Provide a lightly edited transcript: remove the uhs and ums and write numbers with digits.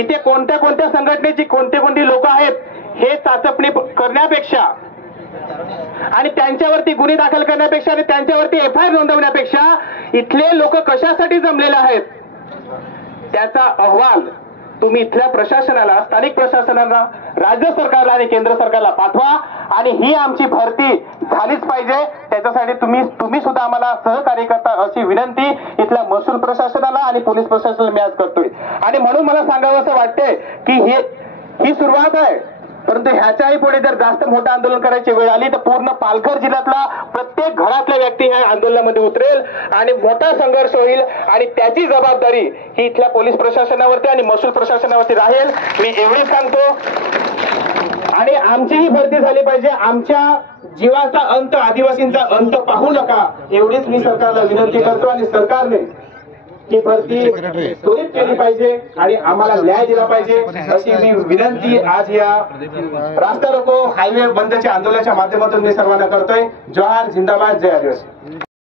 इथे कोणत्या कोणत्या संघटनेची कोणते लोक आहेत हे चाचपणी करण्यापेक्षा आणि त्यांच्यावरती गुन्हे दाखल करण्यापेक्षा आणि त्यांच्यावरती एफआयआर नोंदवण्यापेक्षा इथले लोक कशासाठी जमलेले आहेत त्याचा अहवाल तुम्ही इथल्या प्रशासनाला, स्थानिक प्रशासनाला, राज्य सरकारला आणि केंद्र सरकारला पाठवा आणि ही आमची भरती झालीच पाहिजे। त्याच्यासाठी तुम्ही सुद्धा आम्हाला सहकार्य करता अशी विनंती इथल्या महसूल प्रशासनाला आणि पोलीस प्रशासनाला मी आज करतोय। आणि म्हणून मला सांगावं असं वाटतंय की ही सुरुवात आहे, परंतु ह्याच्याही पुढे जर जास्त मोठं आंदोलन करायची वेळ आली तर पूर्ण पालघर जिल्ह्यातला प्रत्येक घरातल्या व्यक्ती ह्या आंदोलनामध्ये उतरेल आणि मोठा संघर्ष होईल आणि त्याची जबाबदारी ही इथल्या पोलीस प्रशासनावरती आणि महसूल प्रशासनावरती राहील। मी एवढंच सांगतो आणि आमची ही भरती झाली पाहिजे। आमच्या जीवाचा अंत, आदिवासींचा अंत पाहू नका एवढीच मी सरकारला विनंती करतो आणि सरकारने ही भरती त्वरित केली पाहिजे आणि आम्हाला न्याय दिला पाहिजे अशी मी विनंती आज या रास्ता रोको हायवे बंदच्या आंदोलनाच्या माध्यमातून मी सर्वांना करतोय। जोहार, जिंदाबाद, जय आदिवासी।